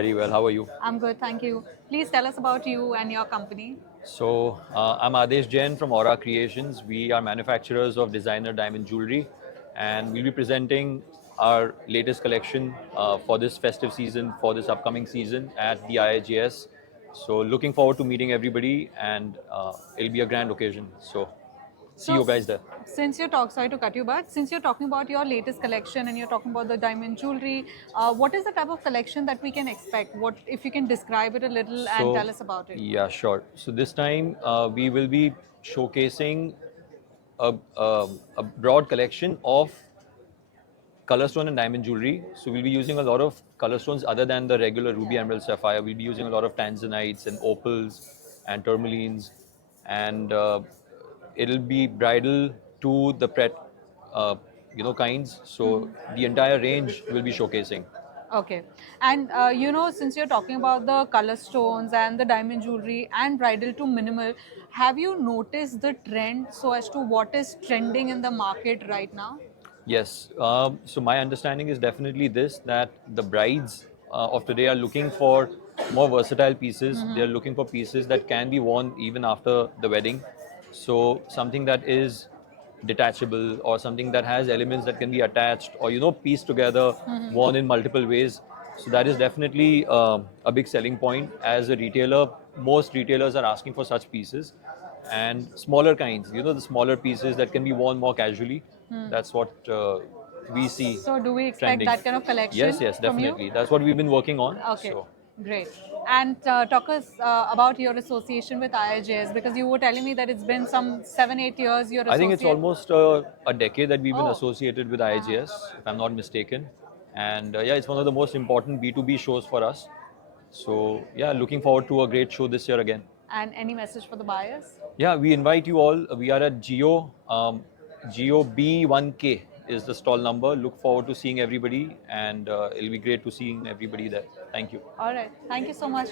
Very well. How are you? I'm good, thank you. Please tell us about you and your company. So, I'm Iijs Jain from Aura Creations. We are manufacturers of designer diamond jewelry, and we'll be presenting our latest collection for this festive season, for this upcoming season at the IIJS. So, looking forward to meeting everybody, and it'll be a grand occasion. So, see you So, guys there. sorry to cut you, but since you're talking about your latest collection and you're talking about the diamond jewelry, what is the type of collection that we can expect? What, if you can describe it a little and So, tell us about it? yeah, sure. So this time we will be showcasing a broad collection of color stone and diamond jewelry. So we'll be using a lot of color stones other than the regular ruby, emerald, sapphire. We'll be using a lot of tanzanites and opals and tourmalines, and it'll be bridal to the pret, uh, kinds. So the entire range will be showcasing. Okay. And since you're talking about the color stones and the diamond jewelry and bridal to minimal, have you noticed the trend so as to what is trending in the market right now? Yes. So my understanding is definitely this, that the brides of today are looking for more versatile pieces. They're looking for pieces that can be worn even after the wedding. So something that is detachable, or something that has elements that can be attached or pieced together, worn in multiple ways. So that is definitely a big selling point. As a retailer, most retailers are asking for such pieces, and smaller kinds, the smaller pieces that can be worn more casually. That's what we see So do we expect trending. that kind of collection Yes, from you? definitely. That's what we've been working on. Okay, So great. And talk us about your association with IIJS, because you were telling me that it's been some 7-8 years you're I think it's associated. almost a decade that we've been Oh. associated with IGS, if I'm not mistaken. And yeah, it's one of the most important B2B shows for us. So yeah, looking forward to a great show this year again. And any message for the buyers? Yeah, we invite you all. We are at Geo, GOB1K is the stall number. Look forward to seeing everybody, and it'll be great to seeing everybody there. Thank you. All right. Thank you so much.